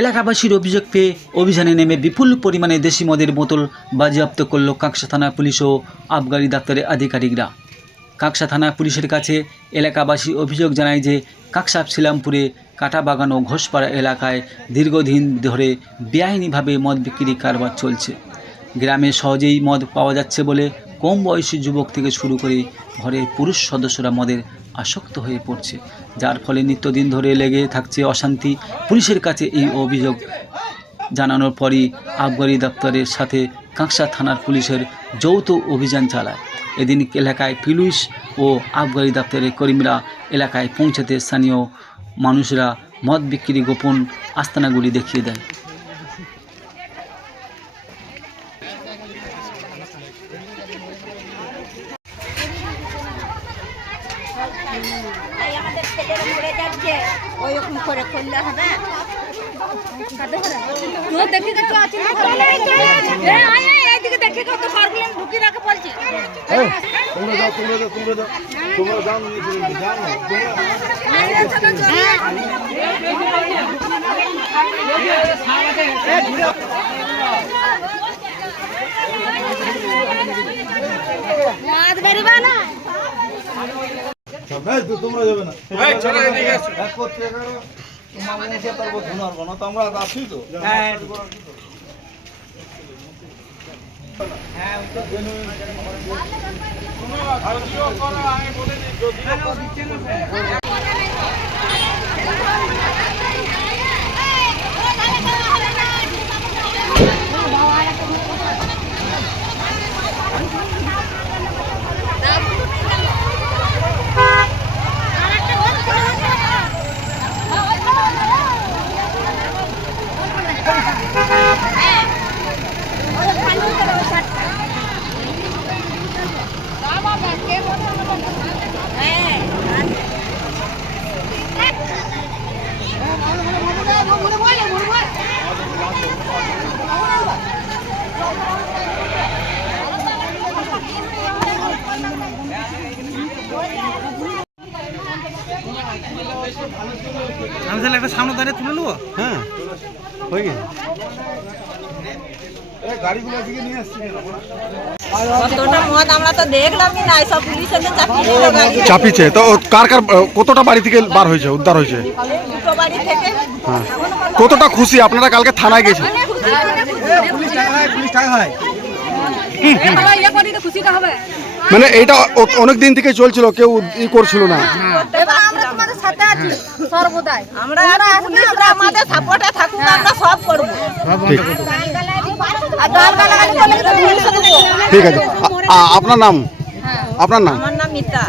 এলাকাবাসীর অভিযোগ পেয়ে অভিযানে নেমে বিপুল পরিমাণে দেশি মদের বোতল বাজেয়াপ্ত করল কাঁকসা থানা পুলিশ ও আবগারি দপ্তরের আধিকারিকরা। কাঁকসা থানা পুলিশের কাছে এলাকাবাসী অভিযোগ জানায় যে কাঁকসা শিলামপুরে কাটাবাগান ও ঘোষপাড়া এলাকায় দীর্ঘদিন ধরে বেআইনিভাবে মদ বিক্রি কারবার চলছে। গ্রামে সহজেই মদ পাওয়া যাচ্ছে বলে কম বয়সী যুবক থেকে শুরু করে ঘরের পুরুষ সদস্যরা মদের আসক্ত হয়ে পড়ছে, যার ফলে নিত্যদিন ধরে লেগে থাকছে অশান্তি। পুলিশের কাছে এই অভিযোগ জানানোর পরই আবগারি দপ্তরের সাথে কাঁকসা থানার পুলিশের যৌথ অভিযান চালায়। এদিন এলাকায় পুলিশ ও আবগারি দপ্তরের কর্মীরা এলাকায় পৌঁছাতে স্থানীয় মানুষরা মদ বিক্রি গোপন আস্তানাগুলি দেখিয়ে দেয়। আমাদের ছেলেরা মরে যাচ্ছে, ওইরকম করে করলে হবে? তোমরা যাবে না, আমরা আছি তো। আমি তাহলে একটা সামনে দাঁড়িয়ে তুলে নেবো। হ্যাঁ, হয়ে গেছে। চাপিছে তো কার কার কতটা বাড়ি থেকে বার হয়েছে, উদ্ধার হয়েছে? হ্যাঁ, কতটা খুশি আপনারা? কালকে থানায় গেছে, মানে এইটা অনেক দিন থেকে চলছিল, কেউ ই করছিল না। ঠিক আছে, আপনার নাম? আমার নাম মিতা।